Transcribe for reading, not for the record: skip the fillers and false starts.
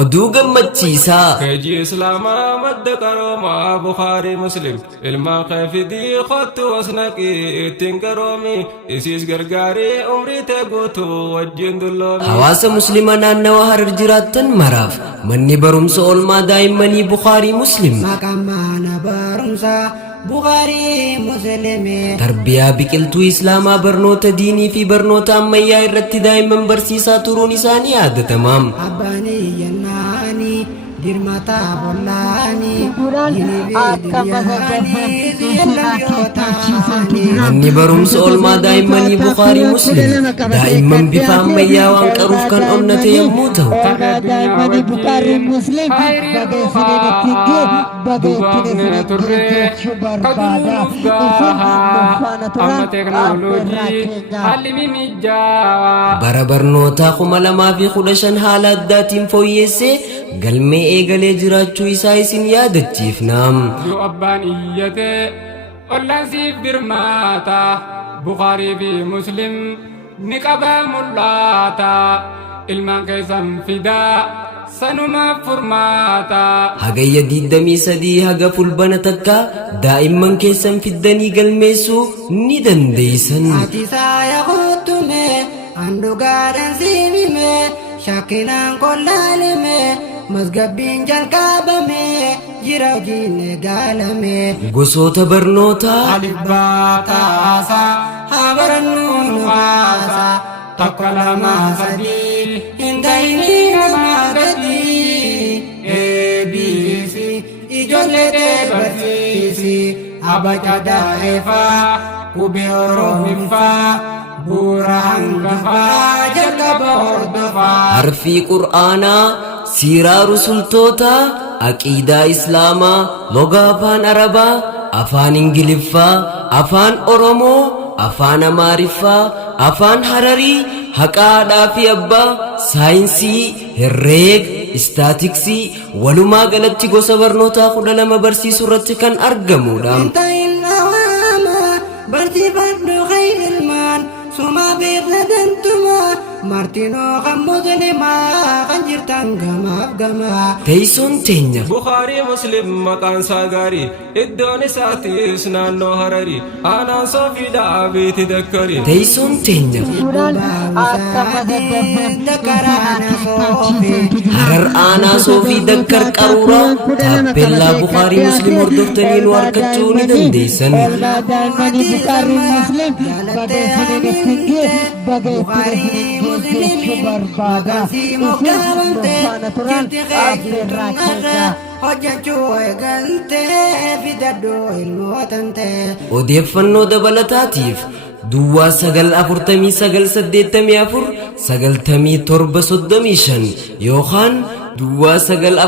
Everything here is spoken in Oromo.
Oduu gammachiisaa Keji Islaamaa madda qaroomaa Bukhaarii Muslim ilmaan keefidii kottu wasnaqi ittiin qaroomi isiis gargaarii umrii ta'e guutuu wajjin dulloomi. hawaasa muslimaa naannawa Harar jiraattan maraaf manni barumsa oolmaa daa'immanii Bukhaarii Muslim Maqamana barumsa Bukhaarii Muslim tarbiyaa biqiltuu islaamaa barnoota diinii fi barnoota ammayyaa irratti daa'imman barsiisaa turuun isaanii yaadatamaam. Abbani yennani dirmata bollani manni barumsa oolmaa daa'immanii Bukhaarii Muslim daa'imman bifa ammayyaa waan qaruuf kan onnate yommuu ta'u daa'imman Bukhaarii Muslim bara barnootaa 2015 haala addaatiin fooyyessee galmee eegalee jiraachuu isaa isin yaadachiifnaam. Yoo abbaan iyyate ollansiif birmaata Bukhaarii fi Muslim ni qaba mul'ata ilmaan keessan fidaa sanumaaf furmaata. Hagayya 23 haga fulbana takka daa'imman keessan fiddanii galmeessuu ni dandeeysan. Ati saaya kuttume andugaadhaan siimime shakkinaan kollaalime masgabbiin jalqabame jira hojiin eegalame. Gosoota barnootaa Alif baa taasa haa barannuun haasa tokko lama sadii hin gahini namaa gadii ABC ijoollee barsiisi abaca daa'effaa qubee oromifaa bu'uura hangafaa jalqaba hordofaa. harfii qur'aanaa siiraa rusultoota aqiidaa islaamaa logaa afaan arabaa afaan ingiliffaa afaan oromoo afaan amaariffaa afaan hararii haqaadhaa fi abbaa saayinsii herreega istaatiksii walumaa galatti gosa barnootaa 12 barsiisuu irratti kan argamudha. Intayin awama barsiifadhu ilmaan suma beekna dantuma martinoo kan muslimaa kan jirtan gamaaf gamaa. Teessoon teenya Bukhaarii Muslim maqaan isaa gaarii iddoon isaatiis naannoo Hararii aanaan Soofiidhaa beeti Dakkarii. teessoon teenya Harar aanaa Soofii Dakkar qaruuraa taappellaa Bukhaarii Muslim hordoftanii nu argachuu ni dandeessan. daa'imman Bukhaarii Muslim Bukhaarii Muslim magansii moggaamte jirti keessa hojjechuu eegaltee fidadhoo ilmootante. Odeeffannoo dabalataatiif Duwwaa 94984 9735 yookaan Duwwaa 9